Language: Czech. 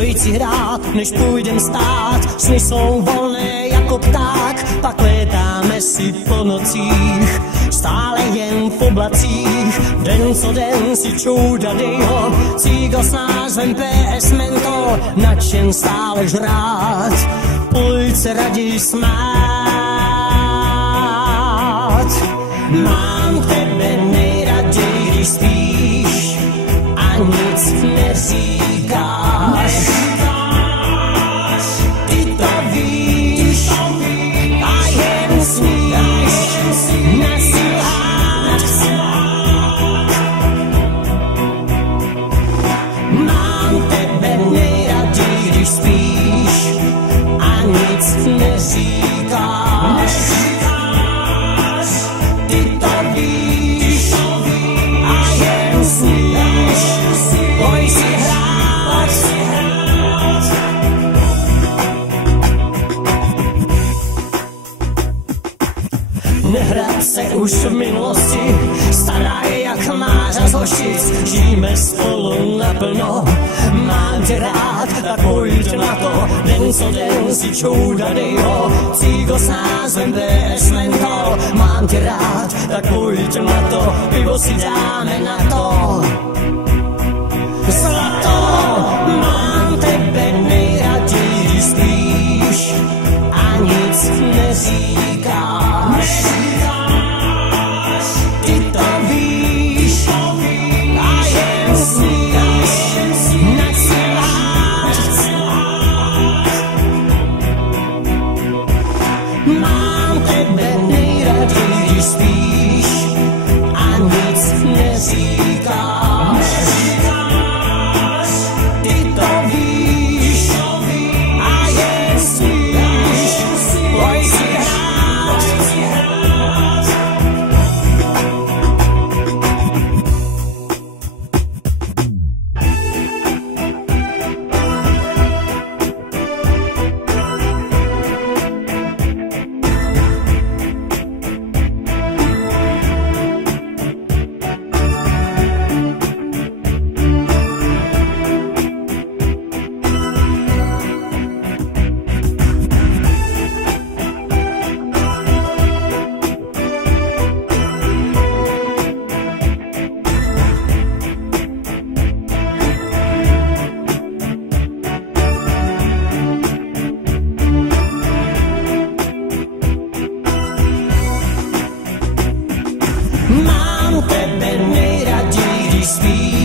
Pojď si hrát, než půjdem stát, sny jsou volné jako pták, pak létáme si po nocích, stále jen v oblacích, den co den si čoudadyho, cígo s názvem PS Mentor, nadšen stále žrát, pojď se raději smát. Mám tebe nejraději, když spíš a nic neříkáš. Ty to víš a jen smíš nasílat. Mám tebe nejraději, když spíš a nic neříkáš. Ty to víš a jen smíš, pojď si hrát. Nehrát se už v minulosti, stará je jak Mářa z Hošic, žijeme spolu naplno. Mám tě rád, tak pojď na to, den co den si čoudadyho, cígo s názvem PS Mentor. Mám tě rád, tak pojď na to, pivo si dáme na to. Zlato, mám tebe nejraději, když spíš a nic neříkáš. Ty to víš a jen smíš nasílat. Mám tebe nejraději, když spíš a nic neříkáš. Ty to víš a jen smíš, pojď si hrát. Mám tebe nejraději, když spíš